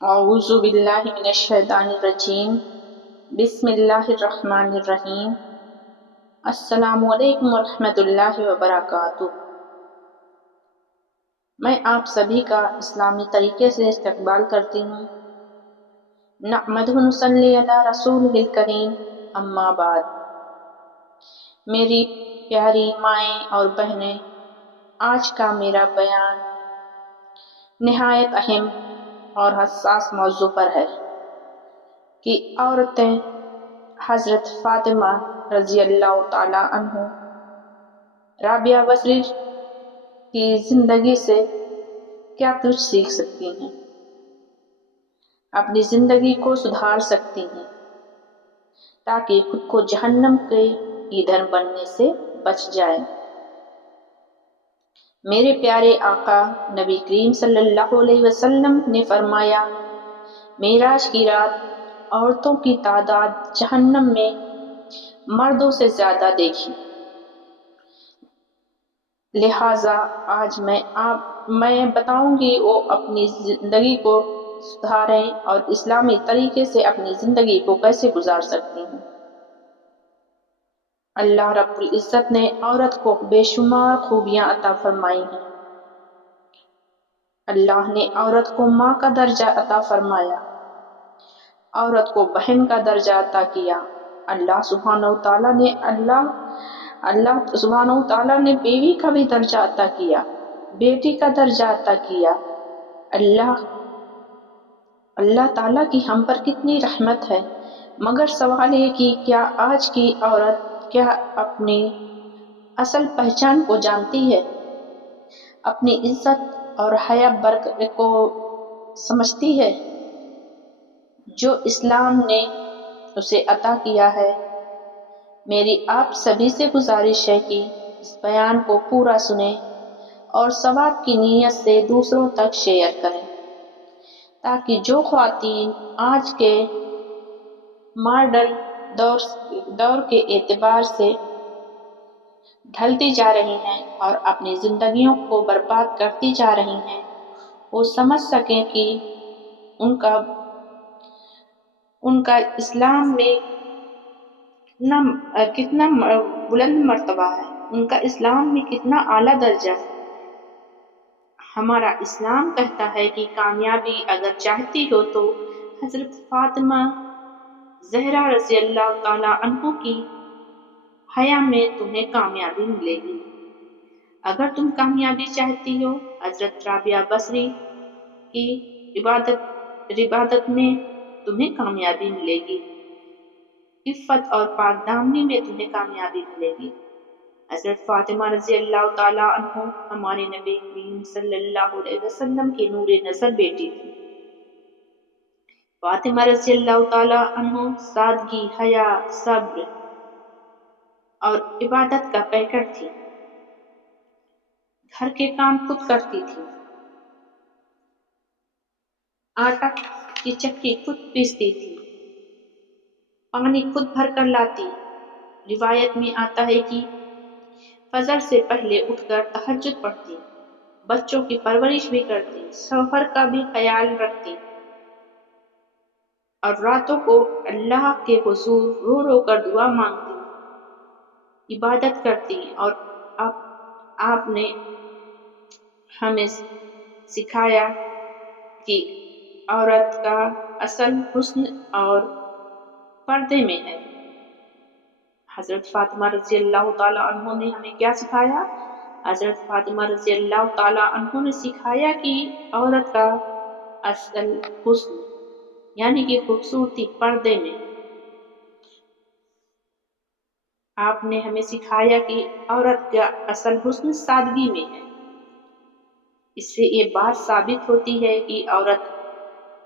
اعوذ باللہ من الشیطان الرجیم بسم اللہ الرحمن الرحیم السلام علیکم ورحمۃ اللہ وبرکاتہ۔ میں آپ سبھی کا اسلامی طریقے سے استقبال کرتی ہوں۔ نحمدہ و نصلی علی رسولہ الکریم، اما بعد۔ میری پیاری مائیں اور بہنیں، آج کا میرا بیان نہایت اہم اور حساس موضوع پر ہے کہ عورتیں حضرت فاطمہ رضی اللہ تعالی عنہ رابعہ بصری کی زندگی سے کیا کچھ سیکھ سکتی ہیں، اپنی زندگی کو سدھار سکتی ہیں تاکہ خود کو جہنم کے ایندھن بننے سے بچ جائے۔ میرے پیارے آقا نبی کریم صلی اللہ علیہ وسلم نے فرمایا، معراج کی رات عورتوں کی تعداد جہنم میں مردوں سے زیادہ دیکھی۔ لہٰذا آج میں بتاؤں گی وہ اپنی زندگی کو سدھاریں اور اسلامی طریقے سے اپنی زندگی کو کیسے گزار سکتی ہیں۔ اللہ رب العزت نے عورت کو بے شمار خوبیاں عطا فرمائی ہیں۔ اللہ نے عورت کو ماں کا درجہ عطا فرمایا، عورت کو بہن کا درجہ عطا کیا۔ اللہ سبحانہ وتعالی نے بیوی کا بھی درجہ عطا کیا، بیٹی کا درجہ عطا کیا۔ اللہ تعالیٰ کی ہم پر کتنی رحمت ہے، مگر سوال یہ کہ کیا آج کی عورت کیا اپنی اصل پہچان کو جانتی ہے، اپنی عزت اور حیا کو سمجھتی ہے جو اسلام نے اسے عطا کیا ہے؟ میری آپ سبھی سے گزارش ہے کہ اس بیان کو پورا سنیں اور ثواب کی نیت سے دوسروں تک شیئر کریں، تاکہ جو خواتین آج کے ماڈرن دور کے اعتبار سے ڈھلتی جا رہی ہیں اور اپنی زندگیوں کو برباد کرتی جا رہی ہیں، وہ سمجھ سکیں کہ ان کا اسلام میں کتنا بلند مرتبہ ہے، ان کا اسلام میں کتنا اعلیٰ درجہ ہے۔ ہمارا اسلام کہتا ہے کہ کامیابی اگر چاہتی ہو تو حضرت فاطمہ زہرا رضی اللہ تعالی عنہ کی حیا میں تمہیں کامیابی ملے گی۔ اگر تم کامیابی چاہتی ہو، حضرت رابعہ بصری کی عبادت میں تمہیں کامیابی ملے گی، عفت اور پاک دامنی میں تمہیں کامیابی ملے گی۔ حضرت فاطمہ رضی اللہ تعالی عنہ ہمارے نبی کریم صلی اللہ علیہ وسلم کی نور نظر بیٹی تھی۔ فاطمہ رضی اللہ تعالی عنہ سادگی، حیا، صبر اور عبادت کا پیکر تھی۔ گھر کے کام خود کرتی تھی، آٹا کی چکی خود پیستی تھی، پانی خود بھر کر لاتی۔ روایت میں آتا ہے کہ فجر سے پہلے اٹھ کر تہجد پڑھتی، بچوں کی پرورش بھی کرتی، شوہر کا بھی خیال رکھتی اور راتوں کو اللہ کے حضور رو رو کر دعا مانگتی، عبادت کرتی۔ اور آپ نے ہمیں سکھایا کہ عورت کا اصل حسن اور پردے میں ہے۔ حضرت فاطمہ رضی اللہ تعالی عنہ نے ہمیں کیا سکھایا؟ حضرت فاطمہ رضی اللہ تعالی عنہ نے سکھایا کہ عورت کا اصل حسن یعنی کہ خوبصورتی پردے میں۔ آپ نے ہمیں سکھایا کہ عورت کا اصل حسن سادگی میں ہے۔ اس سے یہ بات ثابت ہوتی ہے کہ عورت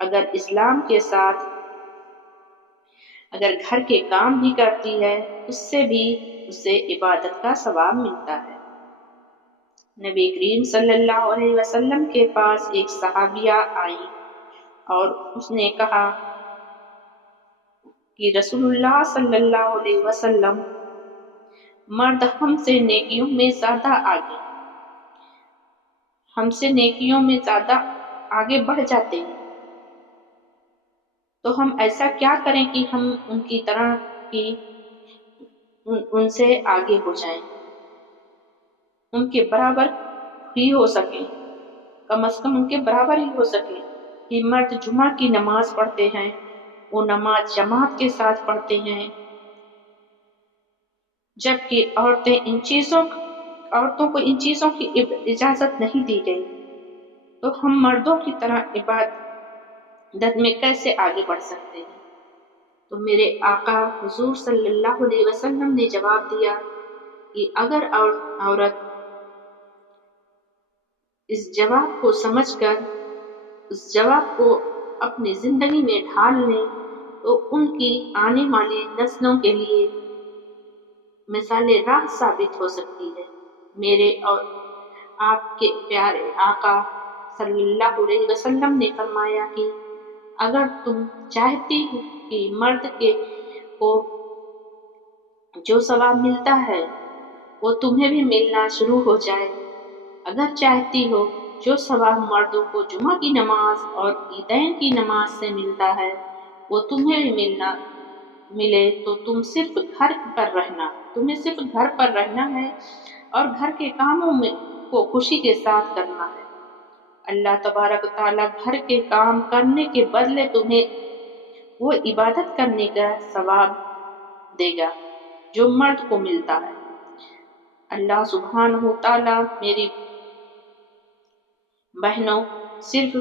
اگر اسلام کے ساتھ اگر گھر کے کام بھی کرتی ہے، اس سے بھی اسے عبادت کا ثواب ملتا ہے۔ نبی کریم صلی اللہ علیہ وسلم کے پاس ایک صحابیہ آئی اور اس نے کہا کہ رسول اللہ صلی اللہ علیہ وسلم، مرد ہم سے نیکیوں میں زیادہ آگے بڑھ جاتے ہیں، تو ہم ایسا کیا کریں کہ ہم ان کی طرح کی ان سے آگے ہو جائیں، ان کے برابر ہی ہو سکیں، کم از کم ان کے برابر ہی ہو سکیں کہ مرد جمعہ کی نماز پڑھتے ہیں، وہ نماز جماعت کے ساتھ پڑھتے ہیں، جبکہ عورتوں کو ان چیزوں کی اجازت نہیں دی گئی، تو ہم مردوں کی طرح عبادت میں کیسے آگے بڑھ سکتے ہیں؟ تو میرے آقا حضور صلی اللہ علیہ وسلم نے جواب دیا کہ اگر عورت اس جواب کو سمجھ کر اس جواب کو اپنی زندگی میں ڈھال لیں تو ان کی آنے والی نسلوں کے لیے مثال راہ ثابت ہو سکتی ہے۔ میرے اور آپ کے پیارے آقا صلی اللہ علیہ وسلم نے فرمایا کہ اگر تم چاہتی ہو کہ مرد کو جو ثواب ملتا ہے وہ تمہیں بھی ملنا شروع ہو جائے، اگر چاہتی ہو جو ثواب مردوں کو جمعہ کی نماز اور عیدین کی نماز سے ملتا ہے وہ تمہیں بھی ملے، تو تمہیں صرف گھر پر رہنا ہے اور گھر کے کاموں کو خوشی کے ساتھ کرنا ہے۔ اللہ تبارک و تعالیٰ گھر کے کام کرنے کے بدلے تمہیں وہ عبادت کرنے کا ثواب دے گا جو مرد کو ملتا ہے۔ اللہ سبحانہ و تعالیٰ میری بہنوں، صرف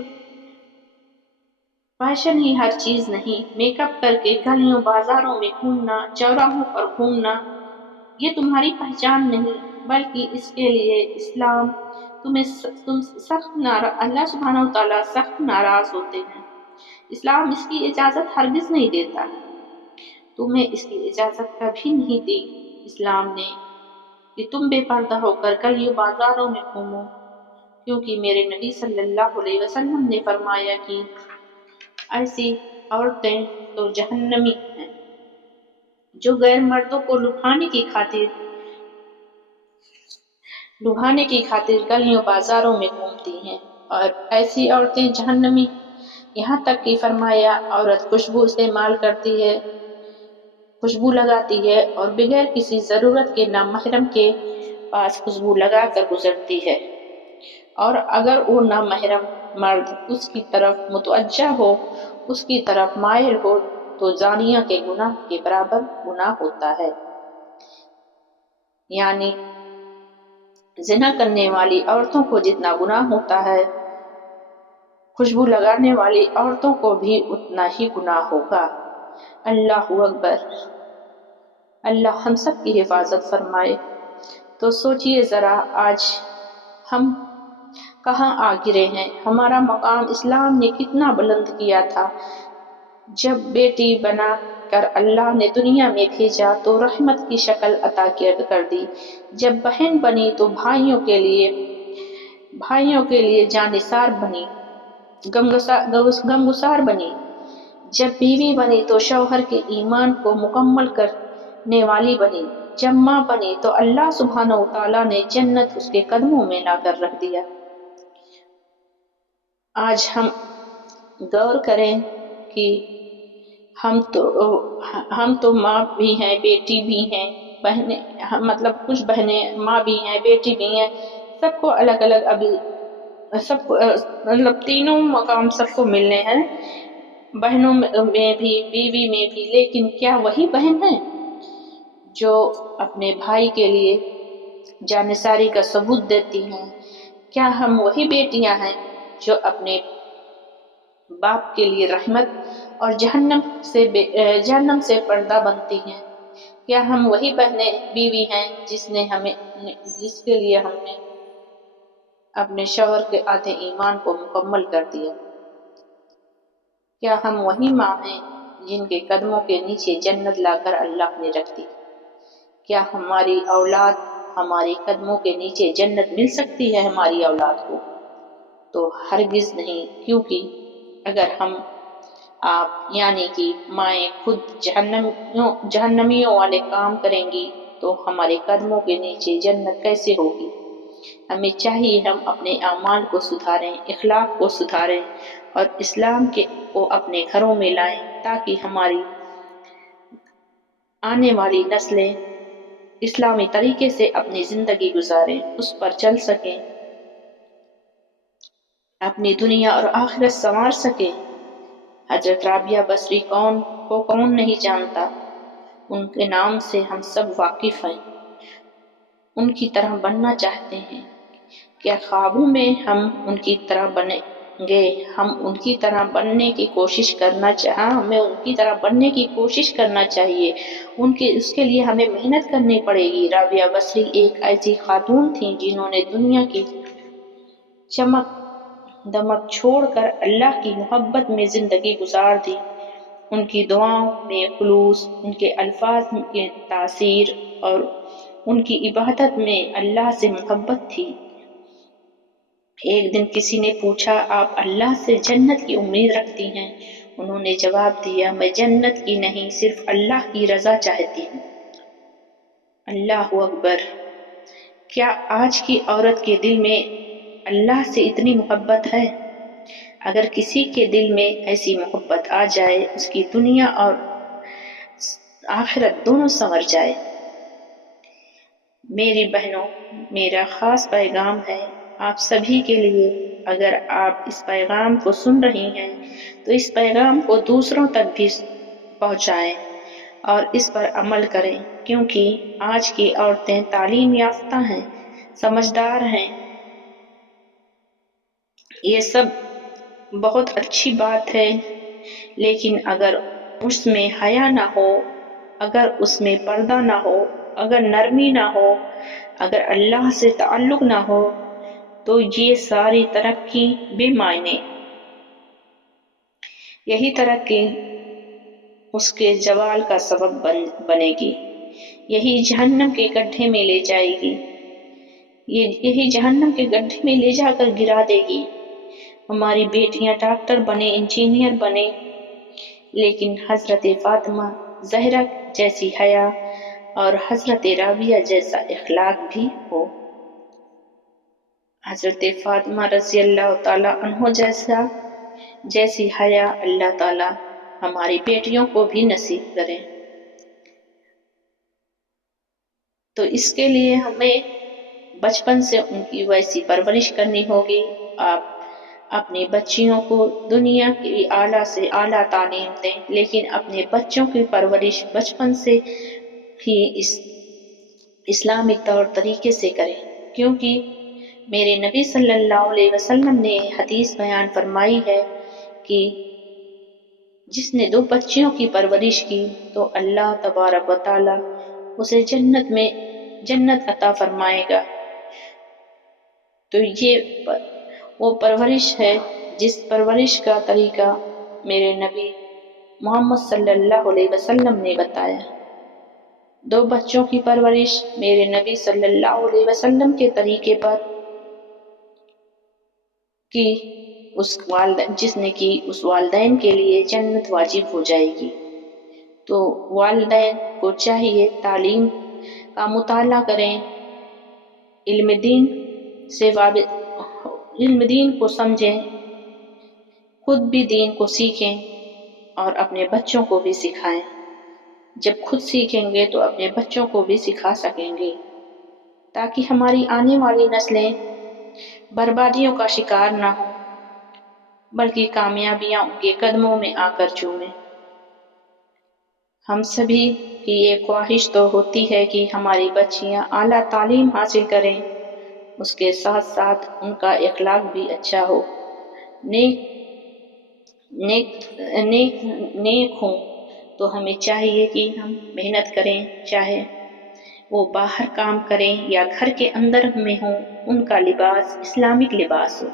فیشن ہی ہر چیز نہیں، میک اپ کر کے گلیوں بازاروں میں گھومنا، چوراہوں پر گھومنا یہ تمہاری پہچان نہیں، بلکہ اس کے لیے اسلام اللہ سبحانہ و تعالیٰ سخت ناراض ہوتے ہیں۔ اسلام اس کی اجازت ہرگز نہیں دیتا، تمہیں اس کی اجازت کبھی نہیں دی اسلام نے کہ تم بے پردہ ہو کر گلیوں بازاروں میں گھومو، کیونکہ میرے نبی صلی اللہ علیہ وسلم نے فرمایا کہ ایسی عورتیں تو جہنمی ہیں جو غیر مردوں کو لبھانے کی خاطر گلیوں بازاروں میں گھومتی ہیں، اور ایسی عورتیں جہنمی، یہاں تک کہ فرمایا عورت خوشبو استعمال کرتی ہے، خوشبو لگاتی ہے اور بغیر کسی ضرورت کے نامحرم کے پاس خوشبو لگا کر گزرتی ہے، اور اگر وہ نامحرم مرد اس کی طرف متوجہ ہو، اس کی طرف مائل ہو تو زانیہ کے گناہ کے برابر گناہ ہوتا ہے۔ یعنی زنا کرنے والی عورتوں کو جتنا گناہ ہوتا ہے، خوشبو لگانے والی عورتوں کو بھی اتنا ہی گناہ ہوگا۔ اللہ اکبر، اللہ ہم سب کی حفاظت فرمائے۔ تو سوچئے ذرا آج ہم کہاں آ گرے ہیں، ہمارا مقام اسلام نے کتنا بلند کیا تھا۔ جب بیٹی بنا کر اللہ نے دنیا میں بھیجا تو رحمت کی شکل عطا کر دی، جب بہن بنی تو بھائیوں کے لیے جانثار بنی، غمگسار بنی، جب بیوی بنی تو شوہر کے ایمان کو مکمل کرنے والی بنی، جب ماں بنی تو اللہ سبحانہ و تعالیٰ نے جنت اس کے قدموں میں لا کر رکھ دیا۔ آج ہم غور کریں کہ ہم تو ماں بھی ہیں، بیٹی بھی ہیں، بہنیں، مطلب کچھ بہنیں ماں بھی ہیں، بیٹی بھی ہیں، سب کو الگ الگ سب کو مطلب تینوں مقام سب کو ملنے ہیں، بہنوں میں بھی، بیوی میں بھی، لیکن کیا وہی بہن ہیں جو اپنے بھائی کے لیے جانثاری کا ثبوت دیتی ہیں؟ کیا ہم وہی بیٹیاں ہیں جو اپنے باپ کے لیے رحمت اور جہنم سے پردہ بنتی ہیں؟ کیا ہم وہی بہنیں بیوی ہیں جس کے لیے ہم نے اپنے شوہر کے آدھے ایمان کو مکمل کر دیا؟ کیا ہم وہی ماں ہیں جن کے قدموں کے نیچے جنت لا کر اللہ نے رکھ دی؟ کیا ہماری اولاد ہمارے قدموں کے نیچے جنت مل سکتی ہے ہماری اولاد کو؟ تو ہرگز نہیں، کیونکہ اگر آپ یعنی کہ مائیں خود جہنمیوں والے کام کریں گی تو ہمارے قدموں کے نیچے جنت کیسے ہوگی؟ ہمیں چاہیے ہم اپنے اعمال کو سدھاریں، اخلاق کو سدھاریں اور اسلام کو اپنے گھروں میں لائیں، تاکہ ہماری آنے والی نسلیں اسلامی طریقے سے اپنی زندگی گزاریں، اس پر چل سکیں، اپنی دنیا اور آخرت سنوار سکیں۔ حضرت رابعہ بصری کون نہیں جانتا، ان کے نام سے ہم سب واقف ہیں، ان کی طرح بننا چاہتے ہیں۔ کیا خوابوں میں ہم ان کی طرح بنیں گے؟ ہم ان کی طرح بننے کی کوشش ہمیں ان کی طرح بننے کی کوشش کرنا چاہیے، اس کے لیے ہمیں محنت کرنی پڑے گی۔ رابعہ بصری ایک ایسی خاتون تھیں جنہوں نے دنیا کی چمک دمک چھوڑ کر اللہ کی محبت میں زندگی گزار دی۔ ان کی دعاؤں میں خلوص، ان کے الفاظ میں تاثیر اور ان کی عبادت میں اللہ سے محبت تھی۔ ایک دن کسی نے پوچھا، آپ اللہ سے جنت کی امید رکھتی ہیں؟ انہوں نے جواب دیا، میں جنت کی نہیں، صرف اللہ کی رضا چاہتی ہوں۔ اللہ اکبر! کیا آج کی عورت کے دل میں اللہ سے اتنی محبت ہے؟ اگر کسی کے دل میں ایسی محبت آ جائے، اس کی دنیا اور آخرت دونوں سنور جائے۔ میری بہنوں، میرا خاص پیغام ہے آپ سبھی کے لیے۔ اگر آپ اس پیغام کو سن رہی ہیں تو اس پیغام کو دوسروں تک بھی پہنچائیں اور اس پر عمل کریں، کیونکہ آج کی عورتیں تعلیم یافتہ ہیں، سمجھدار ہیں۔ یہ سب بہت اچھی بات ہے، لیکن اگر اس میں حیا نہ ہو، اگر اس میں پردہ نہ ہو، اگر نرمی نہ ہو، اگر اللہ سے تعلق نہ ہو، تو یہ ساری ترقی بے معنی۔ یہی ترقی اس کے زوال کا سبب بنے گی، یہی جہنم کے گڈھے میں لے جائے گی، یہی جہنم کے گڈھے میں لے جا کر گرا دے گی۔ ہماری بیٹیاں ڈاکٹر بنے، انجینئر بنے، لیکن حضرت فاطمہ زہرا جیسی حیا اور حضرت رابعہ جیسا اخلاق بھی ہو۔ حضرت فاطمہ رضی اللہ تعالی عنہ جیسی حیا اللہ تعالی ہماری بیٹیوں کو بھی نصیب کرے۔ تو اس کے لیے ہمیں بچپن سے ان کی ویسی پرورش کرنی ہوگی۔ آپ اپنی بچیوں کو دنیا کی اعلیٰ سے اعلیٰ تعلیم دیں، لیکن اپنے بچوں کی پرورش بچپن سے ہی اسلامک طور طریقے سے کریں، کیونکہ میرے نبی صلی اللہ علیہ وسلم نے حدیث بیان فرمائی ہے کہ جس نے 2 بچیوں کی پرورش کی تو اللہ تبارک و تعالی اسے جنت عطا فرمائے گا۔ تو یہ وہ پرورش ہے جس پرورش کا طریقہ میرے نبی محمد صلی اللہ علیہ وسلم نے بتایا۔ 2 بچوں کی پرورش میرے نبی صلی اللہ علیہ وسلم کے طریقے پر کی، جس نے کی اس والدین کے لیے جنت واجب ہو جائے گی۔ تو والدین کو چاہیے تعلیم کا مطالعہ کریں، علم دین کو سمجھیں، خود بھی دین کو سیکھیں اور اپنے بچوں کو بھی سکھائیں۔ جب خود سیکھیں گے تو اپنے بچوں کو بھی سکھا سکیں گے، تاکہ ہماری آنے والی نسلیں بربادیوں کا شکار نہ ہوں، بلکہ کامیابیاں ان کے قدموں میں آ کر چومیں۔ ہم سبھی کی یہ خواہش تو ہوتی ہے کہ ہماری بچیاں اعلیٰ تعلیم حاصل کریں، اس کے ساتھ ساتھ ان کا اخلاق بھی اچھا ہو، نیک ہوں۔ تو ہمیں چاہیے کہ ہم محنت کریں، چاہے وہ باہر کام کریں یا گھر کے اندر میں ہوں، ان کا لباس اسلامک لباس ہو،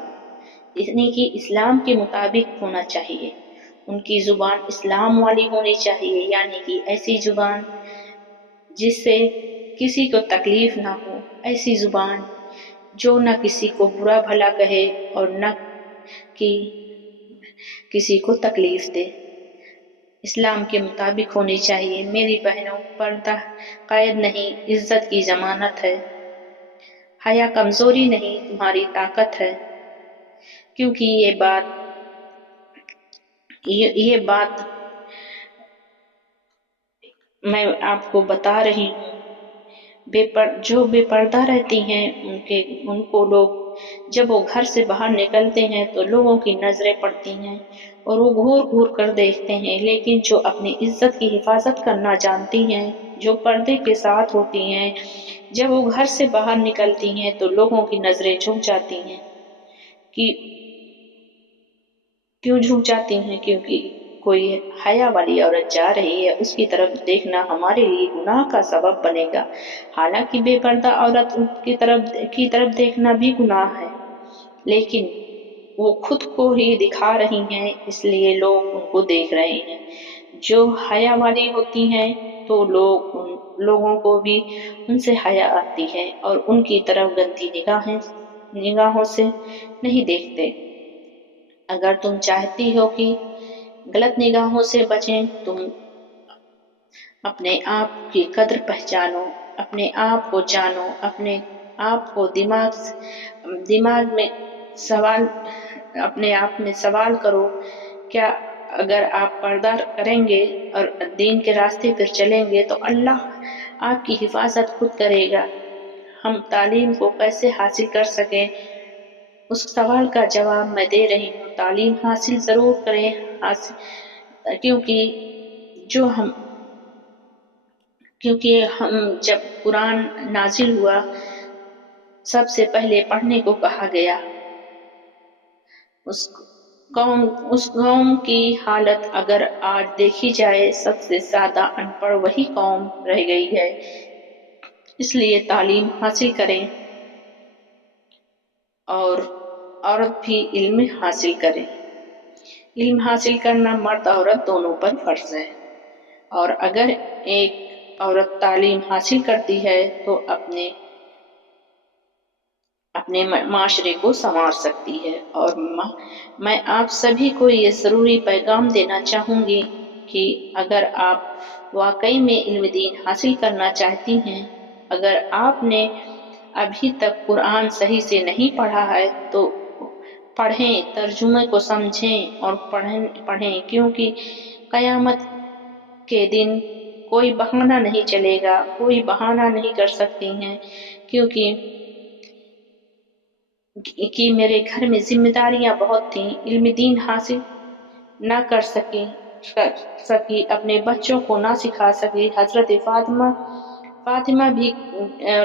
یعنی کہ اسلام کے مطابق ہونا چاہیے۔ ان کی زبان اسلام والی ہونی چاہیے، یعنی کہ ایسی زبان جس سے کسی کو تکلیف نہ ہو، ایسی زبان جو نہ کسی کو برا بھلا کہے اور نہ کہ کسی کو تکلیف دے، اسلام کے مطابق ہونی چاہیے۔ میری بہنوں، پردہ قید نہیں، عزت کی ضمانت ہے۔ حیا کمزوری نہیں، تمہاری طاقت ہے، کیونکہ یہ بات میں آپ کو بتا رہی ہوں، جو بے پردہ رہتی ہیں ان کو لوگ جب وہ گھر سے باہر نکلتے ہیں تو لوگوں کی نظریں پڑتی ہیں اور وہ گھور گھور کر دیکھتے ہیں، لیکن جو اپنی عزت کی حفاظت کرنا جانتی ہیں، جو پردے کے ساتھ ہوتی ہیں، جب وہ گھر سے باہر نکلتی ہیں تو لوگوں کی نظریں جھک جاتی ہیں کہ کیوں جھک جاتی ہیں؟ کیونکہ کوئی حیا والی عورت جا رہی ہے، اس کی طرف دیکھنا ہمارے لیے گناہ کا سبب بنے گا، حالانکہ بے پردہ عورت کی طرف دیکھنا بھی گناہ ہے، لیکن وہ خود کو ہی دکھا رہی ہیں، اس لیے لوگ ان کو دیکھ رہے ہیں۔ جو حیا والی ہوتی ہیں تو لوگوں کو بھی ان سے حیا آتی ہے اور ان کی طرف گندی نگاہوں سے نہیں دیکھتے۔ اگر تم چاہتی ہو کہ غلط نگاہوں سے بچیں، تم اپنے آپ کی قدر پہچانو، اپنے آپ کو جانو، اپنے آپ کو دماغ میں اپنے آپ میں سوال کرو، کیا اگر آپ پردہ کریں گے اور دین کے راستے پر چلیں گے تو اللہ آپ کی حفاظت خود کرے گا۔ ہم تعلیم کو کیسے حاصل کر سکیں، اس سوال کا جواب میں دے رہی ہوں۔ تعلیم حاصل ضرور کریں، کیونکہ ہم جب قرآن نازل ہوا سب سے پہلے پڑھنے کو کہا گیا۔ اس قوم کی حالت اگر آج دیکھی جائے، سب سے زیادہ ان پڑھ وہی قوم رہ گئی ہے، اس لیے تعلیم حاصل کریں اور عورت بھی علم حاصل کرے۔ علم حاصل کرنا مرد عورت دونوں پر فرض ہے، اور اگر ایک عورت تعلیم حاصل کرتی ہے تو اپنے معاشرے کو سنوار سکتی ہے۔ اور میں آپ سبھی کو یہ ضروری پیغام دینا چاہوں گی کہ اگر آپ واقعی میں علم دین حاصل کرنا چاہتی ہیں، اگر آپ نے ابھی تک قرآن صحیح سے نہیں پڑھا ہے تو پڑھیں، ترجمے کو سمجھیں اور پڑھیں، کیونکہ قیامت کے دن کوئی بہانہ نہیں چلے گا، کوئی بہانہ نہیں کر سکتی ہیں کہ میرے گھر میں ذمہ داریاں بہت تھیں، علم دین حاصل نہ کر سکی، اپنے بچوں کو نہ سکھا سکی۔ حضرت فاطمہ بھی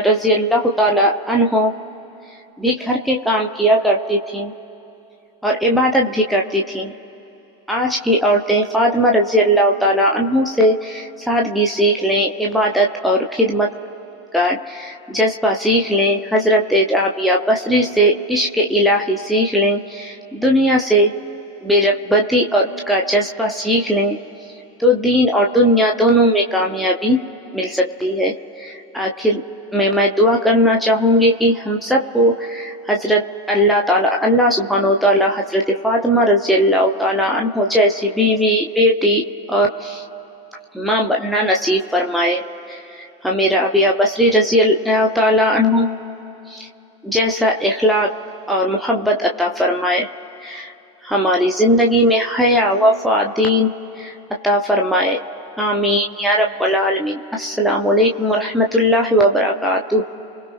رضی اللہ تعالی عنہ بھی گھر کے کام کیا کرتی تھیں اور عبادت بھی کرتی تھیں۔ آج کی عورتیں فاطمہ رضی اللہ تعالی عنہ سے سادگی سیکھ لیں، عبادت اور خدمت کا جذبہ سیکھ لیں، حضرت رابعہ بصری سے عشق الہی سیکھ لیں، دنیا سے بے رغبتی اور کا جذبہ سیکھ لیں تو دین اور دنیا دونوں میں کامیابی مل سکتی ہے۔ آخر میں دعا کرنا چاہوں گی کہ ہم سب کو اللہ سبحانہ وتعالی حضرت فاطمہ رضی اللہ تعالی عنہ جیسی بیوی، بیٹی اور ماں بننا نصیب فرمائے، ہمیں رابعہ بصری رضی اللہ تعالی عنہ جیسا اخلاق اور محبت عطا فرمائے، ہماری زندگی میں حیا، وفا، دین عطا فرمائے، آمین یا رب العالمین۔ السلام علیکم ورحمۃ اللہ وبرکاتہ۔